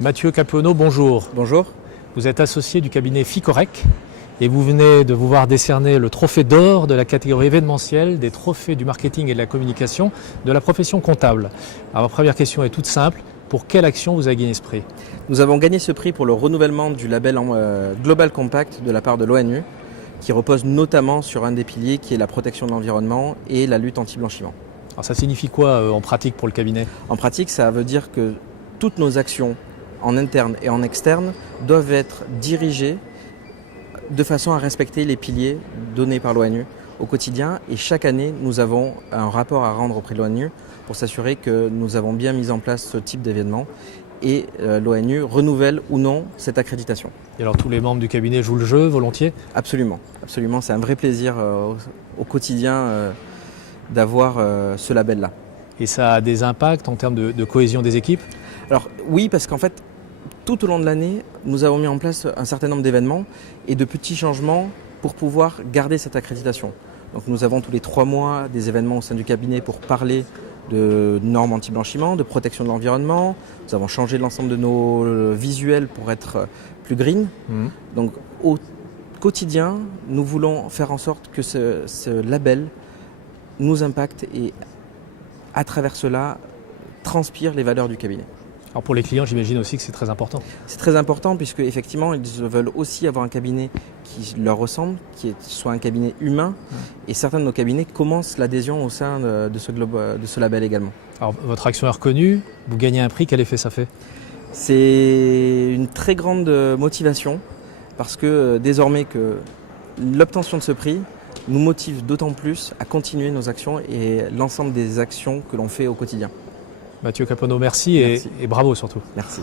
Mathieu Capuano, bonjour. Bonjour. Vous êtes associé du cabinet Ficorec et vous venez de vous voir décerner le trophée d'or de la catégorie événementielle des trophées du marketing et de la communication de la profession comptable. Alors, ma première question est toute simple. Pour quelle action vous avez gagné ce prix? Nous avons gagné ce prix pour le renouvellement du label Global Compact de la part de l'ONU, qui repose notamment sur un des piliers qui est la protection de l'environnement et la lutte anti-blanchiment. Alors ça signifie quoi en pratique pour le cabinet? En pratique, ça veut dire que toutes nos actions en interne et en externe doivent être dirigées de façon à respecter les piliers donnés par l'ONU au quotidien. Et chaque année, nous avons un rapport à rendre auprès de l'ONU pour s'assurer que nous avons bien mis en place ce type d'événement et l'ONU renouvelle ou non cette accréditation. Et alors tous les membres du cabinet jouent le jeu volontiers? Absolument, absolument. C'est un vrai plaisir au quotidien d'avoir ce label-là. Et ça a des impacts en termes de cohésion des équipes? Alors oui, parce qu'en fait, tout au long de l'année, nous avons mis en place un certain nombre d'événements et de petits changements pour pouvoir garder cette accréditation. Donc nous avons tous les 3 mois des événements au sein du cabinet pour parler de normes anti-blanchiment, de protection de l'environnement. Nous avons changé l'ensemble de nos visuels pour être plus green. Donc au quotidien, nous voulons faire en sorte que ce label nous impacte et à travers cela transpire les valeurs du cabinet. Alors pour les clients, j'imagine aussi que c'est très important. C'est très important puisque effectivement ils veulent aussi avoir un cabinet qui leur ressemble, qui soit un cabinet humain. Et certains de nos cabinets commencent l'adhésion au sein de ce label également. Alors votre action est reconnue, vous gagnez un prix, quel effet ça fait? C'est une très grande motivation parce que désormais que l'obtention de ce prix nous motive d'autant plus à continuer nos actions et l'ensemble des actions que l'on fait au quotidien. Mathieu Capuano, merci. Et bravo surtout. Merci.